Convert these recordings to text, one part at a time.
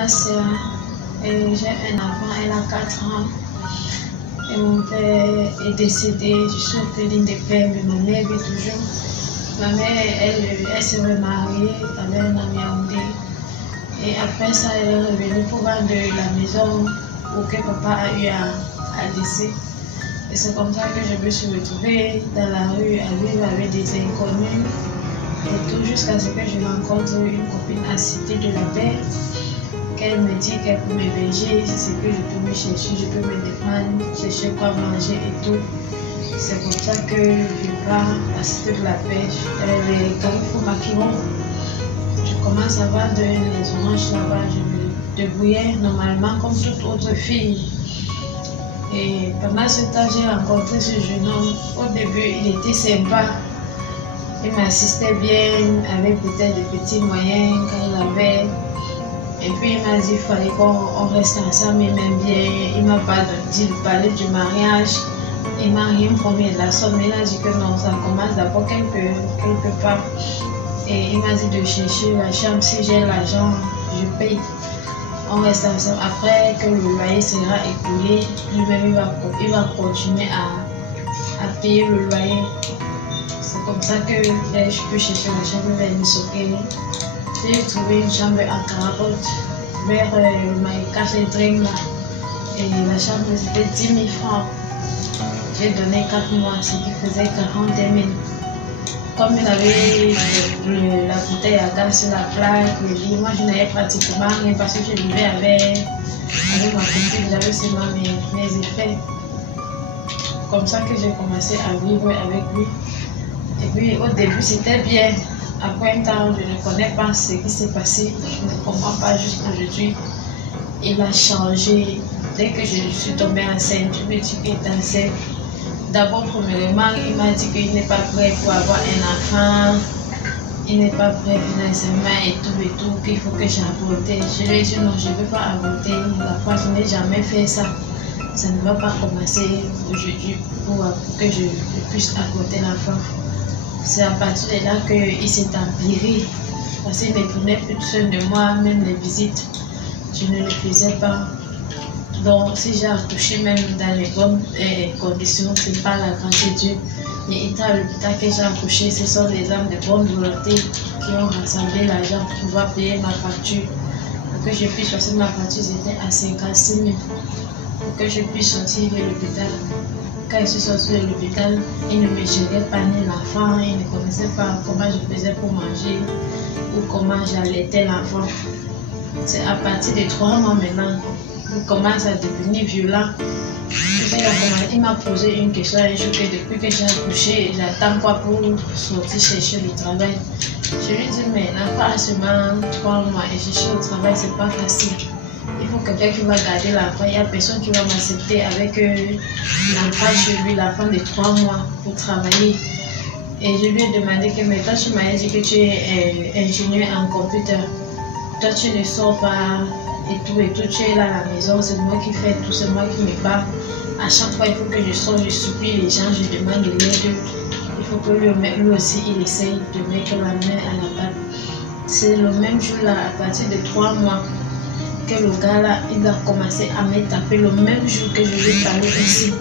ma soeur et j'ai un enfant, elle a 4 ans. Et mon père est décédé, je suis orpheline de père, mais ma mère vit toujours. Ma mère, elle s'est remariée avec un ami Yaoundé. Et après ça, elle est revenue pour vendre la maison auquel papa a eu à laisser. Et c'est comme ça que je me suis retrouvée dans la rue à vivre avec des inconnus. Et tout jusqu'à ce que je rencontre une copine à Cité de la Paix. Qu'elle me dit qu'elle peut m'héberger, si c'est que je peux me chercher, je peux me défendre, chercher quoi manger et tout. C'est comme ça que je pars à Cité de la Paix, les Carrefour Maquiron. Je commence à vendre les oranges là-bas, je me débrouillais normalement comme toute autre fille. Et pendant ce temps, j'ai rencontré ce jeune homme. Au début, il était sympa. Il m'assistait bien avec peut-être des petits moyens quand il avait. Et puis il m'a dit qu'il fallait qu'on reste ensemble, il m'aime bien. Il m'a dit de parler du mariage. Il m'a rien promis de la somme. Il a dit que non, ça commence d'abord quelque part. Et il m'a dit de chercher la chambre. Si j'ai l'argent, je paye. On reste ensemble. Après que le loyer sera écoulé, lui-même il va continuer à payer le loyer. C'est comme ça que je peux chercher la chambre vers Nissoké. J'ai trouvé une chambre en carotte vers Maïkache et Dreng là. Et la chambre c'était 10 000 francs. J'ai donné 4 mois, ce qui faisait 40 000. Comme il avait la bouteille à gaz sur la plaque, le lit, moi je n'avais pratiquement rien parce que je vivais avec ma copine, j'avais seulement mes effets. Comme ça que j'ai commencé à vivre avec lui. Et puis au début c'était bien. Après un temps, je ne connais pas ce qui s'est passé, je ne comprends pas jusqu'aujourd'hui. Il a changé. Dès que je suis tombée enceinte, je me dis qu'il est enceinte. D'abord, premièrement, il m'a dit qu'il n'est pas prêt pour avoir un enfant. Il n'est pas prêt financièrement et tout, qu'il faut que j'avorte. Je lui ai dit non, je ne veux pas avorter. La fois, je n'ai jamais fait ça. Ça ne va pas commencer aujourd'hui pour que je puisse avorter l'enfant. C'est à partir de là qu'il s'est empiré. Parce qu'il ne prenait plus soin de moi, même les visites. Je ne le faisais pas. Donc, si j'ai accouché même dans les bonnes conditions, ce n'est pas la grâce de Dieu. Mais étant à l'hôpital que j'ai accouché, ce sont des âmes de bonne volonté qui ont rassemblé l'argent pour pouvoir payer ma facture. Pour que je puisse passer ma facture, c'était à 56 000. Pour que je puisse sortir de l'hôpital. Quand je suis sortie de l'hôpital, il ne me gérait pas ni l'enfant, il ne connaissait pas comment je faisais pour manger ou comment j'allaitais l'enfant. C'est à partir de 3 mois maintenant. Il commence à devenir violent. Il m'a posé une question un jour que depuis que j'ai accouché, j'attends quoi pour sortir chercher le travail. Je lui dis mais l'enfant a seulement 3 mois et chercher le travail c'est pas facile. Il faut quelqu'un qui va garder l'enfant. Il n'y a personne qui va m'accepter avec l'enfant chez lui, l'enfant de 3 mois pour travailler. Et je lui ai demandé que mais toi tu m'as dit que tu es ingénieur en computer. Toi tu ne sors pas. Et tout, tu es là à la maison, c'est moi qui fais tout, c'est moi qui me bats. À chaque fois, il faut que je sorte, je supplie les gens, je demande de l'aide. Il faut que lui aussi, il essaye de mettre la main à la pâte. C'est le même jour là, à partir de 3 mois, que le gars là, il a commencé à me taper le même jour que je lui ai parlé ici.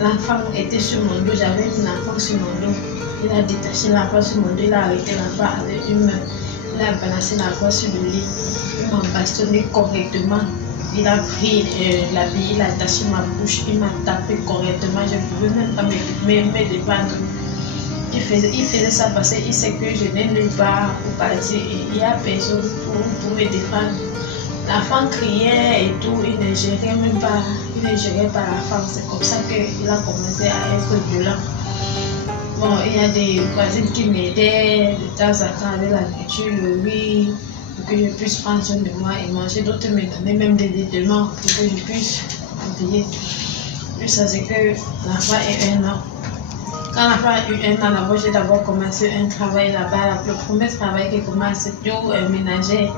L'enfant était sur mon dos, j'avais mis l'enfant sur mon dos. Il a détaché l'enfant sur mon dos, il a arrêté l'enfant avec une main. Il a balancé l'enfant sur le lit. Il m'a bastonné correctement. Il a pris la bille, il a attaché ma bouche, il m'a tapé correctement. Je ne pouvais même pas me défendre. Il faisait ça parce qu'il sait que je n'ai nulle part pour partir. Il n'y a personne pour me défendre. L'enfant criait et tout, il ne gérait même pas. Il ne gérait pas l'enfant. C'est comme ça qu'il a commencé à être violent. Bon, il y a des voisines qui m'aidaient de temps en temps avec la nourriture, le riz, pour que je puisse prendre soin de moi et manger. D'autres me donnaient même des vêtements pour que je puisse payer. Jusqu'à ce que l'enfant ait 1 an. Quand l'enfant a eu 1 an, d'abord, j'ai d'abord commencé un travail là-bas. Le premier travail qui commence, c'est tout ménager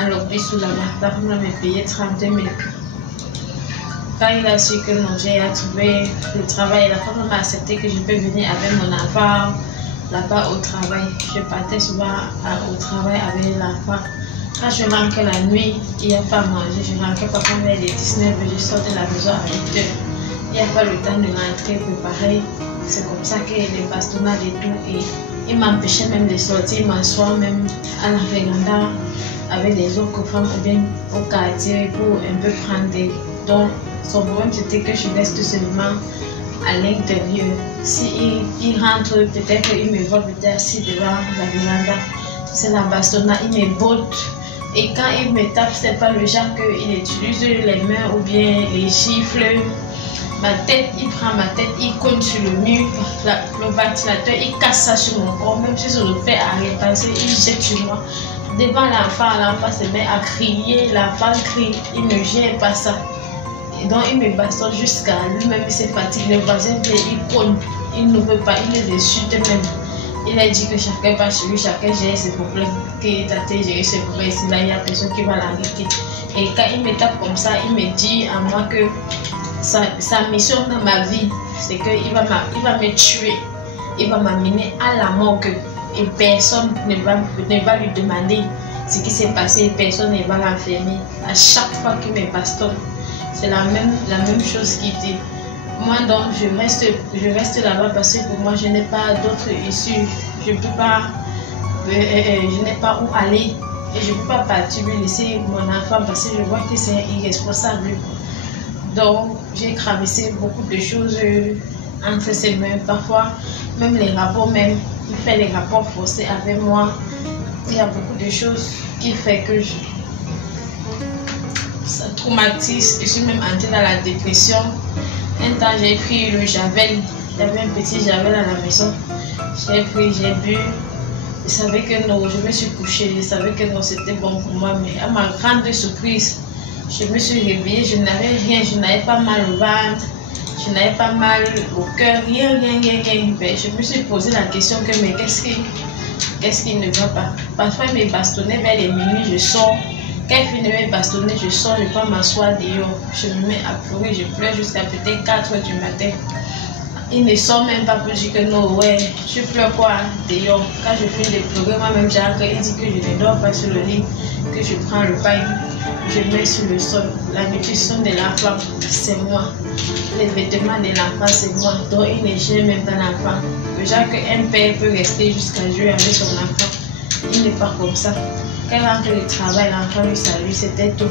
à l'hôpital là-bas. La femme m'a payé 30 000. Quand il a su que non, j'ai trouvé le travail, la femme m'a accepté que je peux venir avec mon enfant là-bas au travail. Je partais souvent au travail avec l'enfant. Quand je rentre la nuit, il n'y a pas à manger. Je rentre pas vers les 19h, je sors de la maison à 8h. Il n'y a pas le temps de rentrer, préparer. C'est comme ça que les bastonnades et tout. Et il m'empêchait même de sortir, m'asseoir même à la véranda avec les autres femmes ou bien au quartier pour un peu prendre des. Donc, son problème c'était que je reste seulement à l'intérieur. Si il rentre, peut-être qu'il me voit peut-être assis devant la véranda. C'est la bastonnade, il me botte. Et quand il me tape, c'est pas le genre qu'il utilise les mains ou bien les gifles. Ma tête, il prend ma tête, il cogne sur le mur, le ventilateur, il casse ça sur mon corps. Même si je le fais à repasser, il jette sur moi. Devant l'enfant se met à crier, l'enfant crie, il ne gère pas ça. Et donc il me bastonne jusqu'à lui-même, il se fatigue. Le voisin vient, il cogne, il ne veut pas, il les insulte même. Il a dit que chacun va chez lui, chacun gère ses problèmes, que Tate gère ses problèmes, sinon il n'y a personne qui va l'arrêter. Et quand il me tape comme ça, il me dit à moi que sa mission dans ma vie, c'est qu'il va me tuer, il va m'amener à la mort et personne ne va lui demander ce qui s'est passé, personne ne va l'enfermer. À chaque fois qu'il me bastonne, c'est la même chose qu'il dit. Moi donc je reste là-bas parce que pour moi je n'ai pas d'autre issue, je n'ai pas où aller et je ne peux pas partir lui laisser mon enfant parce que je vois que c'est irresponsable. Donc j'ai traversé beaucoup de choses entre ses mains, parfois même les rapports même, il fait les rapports forcés avec moi. Il y a beaucoup de choses qui fait que ça traumatise, je suis même entrée dans la dépression. Un temps, j'ai pris le javel. Il y avait un petit javel à la maison. J'ai pris, j'ai bu. Je savais que non, je me suis couchée. Je savais que non, c'était bon pour moi. Mais à ma grande surprise, je me suis réveillée. Je n'avais rien. Je n'avais pas mal au ventre. Je n'avais pas mal au cœur. Rien. Mais je me suis posé la question que, mais qu'est-ce qui ne va pas? Parfois, il me bastonnait vers les minuit. Je sors. Quand il finit de me bastonner, je sors, je peux m'asseoir dehors. Je me mets à pleurer, je pleure jusqu'à peut-être 4 h du matin. Il ne sort même pas pour dire que non, ouais, je pleure quoi dehors. Quand je finis de pleurer, moi-même, j'ai encore dit que je ne dors pas sur le lit, que je prends le pain, je mets sur le sol. La nutrition de l'enfant, c'est moi. Les vêtements de l'enfant, c'est moi. Donc, il ne gère même pas l'enfant. Le genre qu'un père peut rester jusqu'à jouer avec son enfant, il n'est pas comme ça. Quand il rentre du travail, l'enfant lui salue, c'était tout.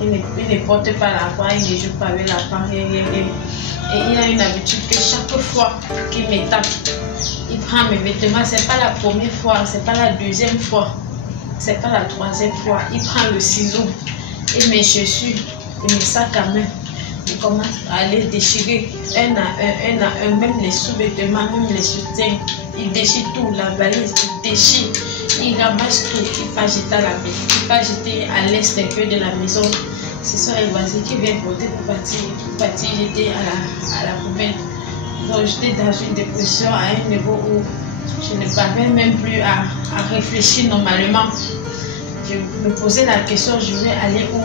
Il ne porte pas l'enfant, il ne joue pas avec l'enfant, rien. Et il a une habitude que chaque fois qu'il me tape, il prend mes vêtements. C'est pas la première fois, c'est pas la deuxième fois, c'est pas la troisième fois. Il prend le ciseau et mes chaussures et mes sacs à main. Il commence à les déchirer un à un, même les sous-vêtements, même les soutiens. Il déchire tout, la valise, il déchire. Il ramasse tout, il va jeter à la maison, il va jeter à l'extérieur de la maison. Ce sont les voisins qui viennent porter pour partir jeter à la poubelle. Donc j'étais dans une dépression à un niveau où je ne parvenais même plus à réfléchir normalement. Je me posais la question, je vais aller où?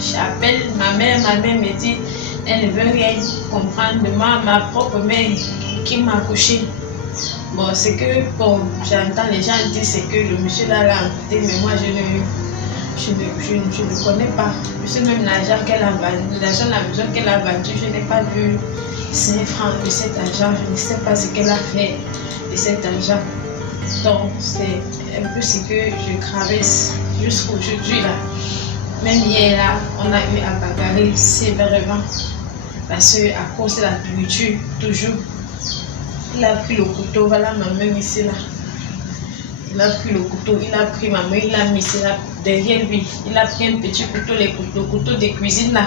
J'appelle ma mère me dit, elle ne veut rien comprendre de moi, ma propre mère qui m'a accouchée. Bon, c'est que, bon, j'entends les gens dire c'est que le monsieur là l'a amputé, mais moi je ne connais pas. Je sais même l'argent qu'elle a vendu, l'argent de la maison qu'elle a vendu, je n'ai pas vu 5 francs de cet argent, je ne sais pas ce qu'elle a fait de cet argent. Donc, c'est un peu ce que je traverse jusqu'aujourd'hui là. Même hier là, on a eu à bagarrer sévèrement parce que à cause de la nourriture, toujours. Il a pris le couteau, voilà ma main ici là. Il a pris le couteau, il a pris ma main, il a mis là derrière lui. Il a pris un petit couteau, le couteau de cuisine là.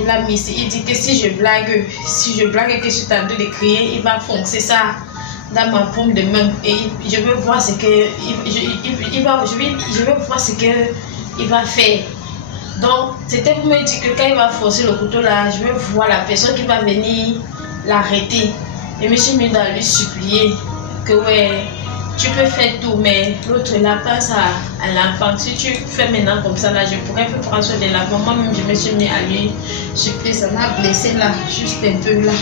Il a mis ici, il dit que si je blague que je suis en train de crier, il va foncer ça dans ma paume de main. Et je veux voir ce que je veux voir ce que il va faire. Donc c'était pour me dire que quand il va forcer le couteau là, je veux voir la personne qui va venir l'arrêter. Et je me suis mis à lui supplier que ouais, tu peux faire tout, mais l'autre là pense à l'enfant. Si tu fais maintenant comme ça là, je pourrais plus prendre soin de l'enfant. Moi-même, je me suis mis à lui supplier. Ça m'a blessé là, juste un peu là.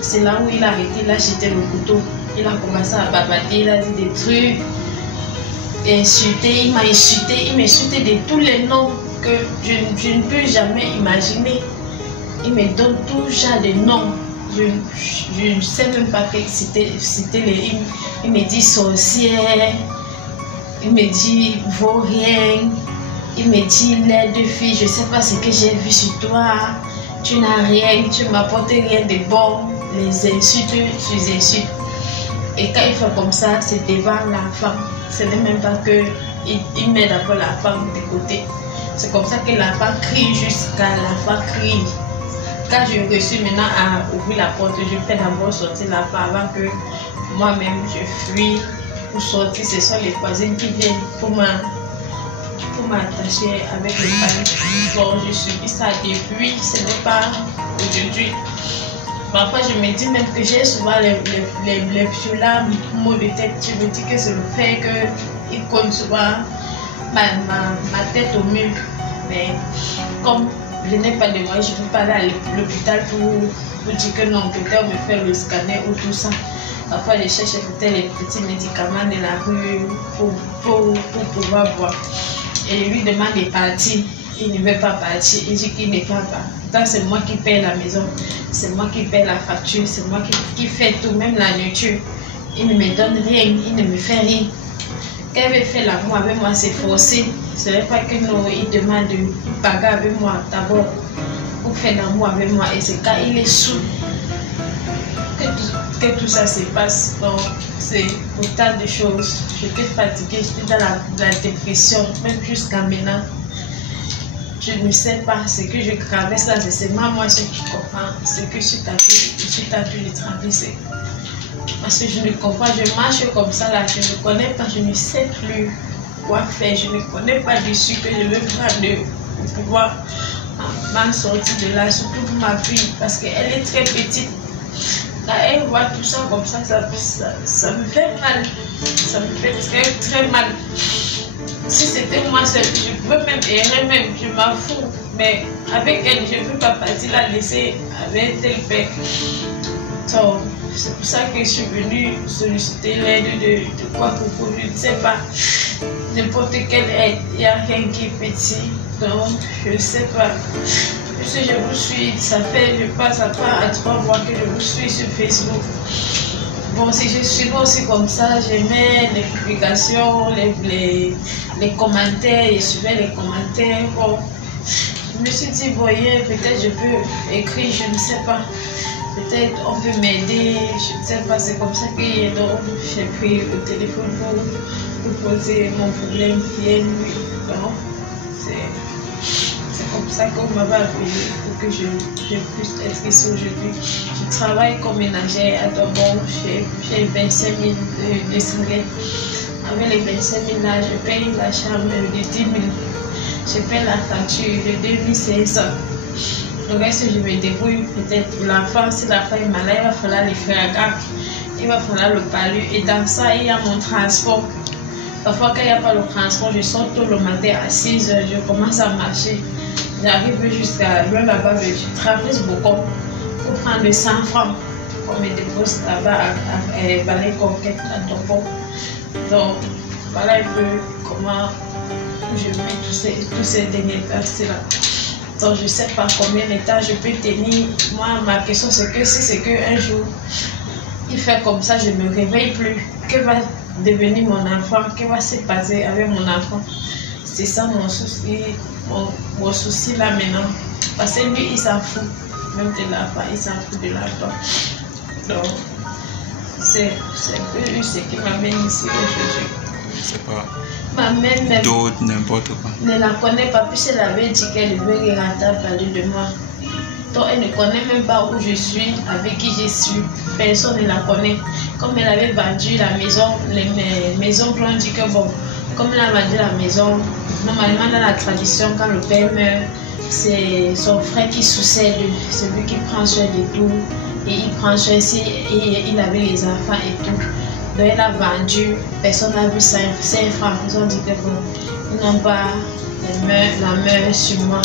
C'est là où il a arrêté, il a jeté le couteau. Il a commencé à babader, il a dit des trucs. insulté, il m'a insulté, il m'insultait de tous les noms que je ne peux jamais imaginer. Il me donne tout genre de noms. Je ne sais même pas que c'était les... Il me dit sorcière, il me dit vaurien, il me dit l'air de fille, je ne sais pas ce que j'ai vu sur toi, tu n'as rien, tu m'apportes rien de bon, les insultes, tu les insultes. Et quand il fait comme ça, c'est devant la femme. Ce n'est même pas que il met d'abord la femme de côté. C'est comme ça que la femme crie jusqu'à la femme crie. Quand je reçus maintenant à ouvrir la porte, je fais d'abord sortir la femme avant que moi-même je fuis pour sortir. Ce sont les voisines qui viennent pour m'attacher avec le panier. Bon, je subis ça depuis, ce n'est pas aujourd'hui. Parfois, je me dis même que j'ai souvent les maux de tête. Je me dis que c'est le fait qu'il cogne souvent ma tête au mur. Mais comme je n'ai pas de moyens, je ne peux pas aller à l'hôpital pour dire que non, peut-être on me fait le scanner ou tout ça. Parfois, je cherche peut-être les petits médicaments de la rue pour pouvoir boire. Et lui demande de partir. Il ne veut pas partir. Il dit qu'il ne peut pas. Pourtant, c'est moi qui paie la maison. C'est moi qui paie la facture. C'est moi qui fais tout, même la nourriture. Il ne me donne rien. Il ne me fait rien. Quand il veut faire l'amour avec moi, c'est forcé. Ce n'est pas que nous, il demande de bagarre avec moi d'abord pour faire l'amour avec moi. Et c'est quand il est sous que tout ça se passe. Donc, c'est autant de choses. J'étais fatiguée, j'étais dans la dépression, même jusqu'à maintenant. Je ne sais pas ce que je traverse là, c'est seulement moi ce qui comprend. Ce que je suis tapée de traverser. Parce que je ne comprends, je marche comme ça là, je ne connais pas, je ne sais plus quoi faire, je ne connais pas dessus que je veux prendre pour pouvoir m'en sortir de là, surtout pour ma fille, parce qu'elle est très petite. Là, elle voit tout ça comme ça, ça me fait mal, ça me fait très mal. Si c'était moi seule, je pouvais même errer, même, je m'en fous. Mais avec elle, je ne peux pas partir la laisser avec tel père. Donc, c'est pour ça que je suis venue solliciter l'aide de quoi pour je ne sais pas. N'importe quelle aide, il n'y a rien qui est petit. Donc, je ne sais pas. Puisque je vous suis, ça fait, je passe à 3 mois que je vous suis sur Facebook. Bon, si je suis aussi comme ça, je mets les publications, les commentaires, je suivais les commentaires. Bon, je me suis dit, voyez, peut-être je peux écrire, je ne sais pas. Peut-être on peut m'aider, je ne sais pas, c'est comme ça que j'ai pris le téléphone pour poser mon problème hier nuit. Donc, c'est comme ça qu'on m'avait appelé pour que je puisse être ici aujourd'hui. Je travaille comme ménagère à Dobon, j'ai 25 000 de salaire. Avec les 25 000 là, je paye la chambre de 10 000. Je paye la facture de 2500. Le reste, je me débrouille peut-être pour l'enfant. Si l'enfant est malade, il va falloir les faire gaffe. Il va falloir le parler. Et dans ça, il y a mon transport. Parfois, quand il n'y a pas le transport, je sors tôt le matin à 6 h, je commence à marcher. J'arrive jusqu'à là-bas, je traverse beaucoup pour prendre 100 francs. On me dépose là-bas à Balai Conquête à Dobon. Donc, voilà un peu comment je mets tous ces derniers tasses-là. Donc, je ne sais pas combien de temps je peux tenir. Moi, ma question, c'est que si c'est qu'un jour, il fait comme ça, je ne me réveille plus. Que va devenir mon enfant? Que va se passer avec mon enfant? C'est ça mon souci, mon souci là maintenant. Parce que lui, il s'en fout. Même de l'enfant, il s'en fout de l'enfant. Donc, c'est un peu ce qui m'amène ici aujourd'hui. C'est pas ma mère d'autres, n'importe quoi. Ne la connaît pas, puisqu'elle avait dit qu'elle veut rentrer parler de moi. Donc elle ne connaît même pas où je suis, avec qui je suis. Personne ne la connaît. Comme elle avait vendu la maison, les maisons ont dit que bon, comme elle a vendu la maison, normalement dans la tradition, quand le père meurt, c'est son frère qui succède, c'est lui qui prend soin de tout. Et il prend soin ici, et il avait les enfants et tout. Donc elle a vendu, personne n'a vu 5 francs. Ils ont dit que bon, ils n'ont pas la main sur moi.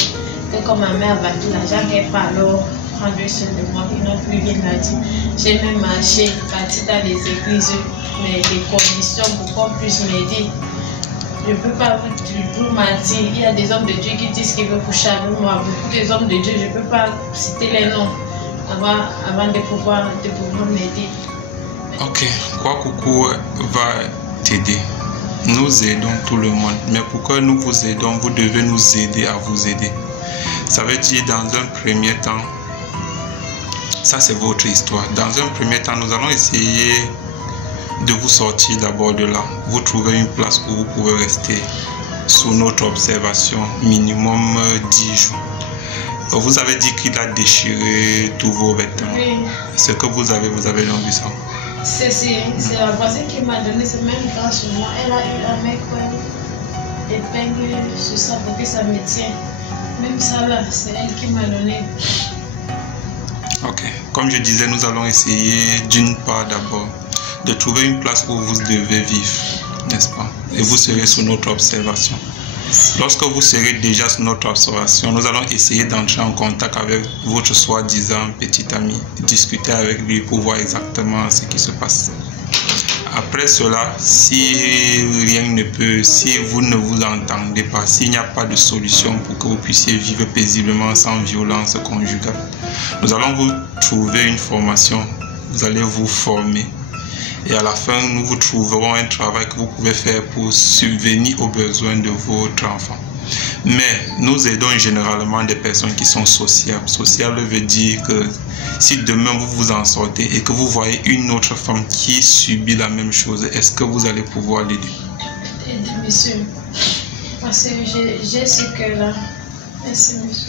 Que comme ma mère a vendu l'argent qu'elle pas alors prendre soin de moi, ils n'ont plus rien à dire. J'ai même marché, parti dans les églises, mais des conditions pour qu'on puisse m'aider. je ne peux pas vous mentir. Il y a des hommes de Dieu qui disent qu'ils veulent coucher avec moi. Beaucoup des hommes de Dieu, je ne peux pas citer les noms avant de pouvoir m'aider. Ok, quoi coucou va t'aider. Nous aidons tout le monde, mais pour que nous vous aidons, vous devez nous aider à vous aider. Ça veut dire dans un premier temps, ça c'est votre histoire. Dans un premier temps, nous allons essayer de vous sortir d'abord de là. Vous trouvez une place où vous pouvez rester sous notre observation minimum 10 jours. Vous avez dit qu'il a déchiré tous vos vêtements. Oui. Ce que vous avez donc vu ça. C'est la voisine qui m'a donné ce même gars sur moi. Elle a eu la mettre épingle sur ça pour que ça me tienne. Même ça là, c'est elle qui m'a donné. Ok, comme je disais, nous allons essayer d'une part d'abord de trouver une place où vous devez vivre, n'est-ce pas? Et vous serez sous notre observation. Lorsque vous serez déjà sous notre observation, nous allons essayer d'entrer en contact avec votre soi-disant petit ami, discuter avec lui pour voir exactement ce qui se passe. Après cela, si rien ne peut, si vous ne vous entendez pas, s'il n'y a pas de solution pour que vous puissiez vivre paisiblement sans violence conjugale, nous allons vous trouver une formation, vous allez vous former. Et à la fin, nous vous trouverons un travail que vous pouvez faire pour subvenir aux besoins de votre enfant. Mais nous aidons généralement des personnes qui sont sociables. Sociable veut dire que si demain vous vous en sortez et que vous voyez une autre femme qui subit la même chose, est-ce que vous allez pouvoir l'aider? Aider, monsieur. Parce que j'ai ce cœur-là. Merci, monsieur.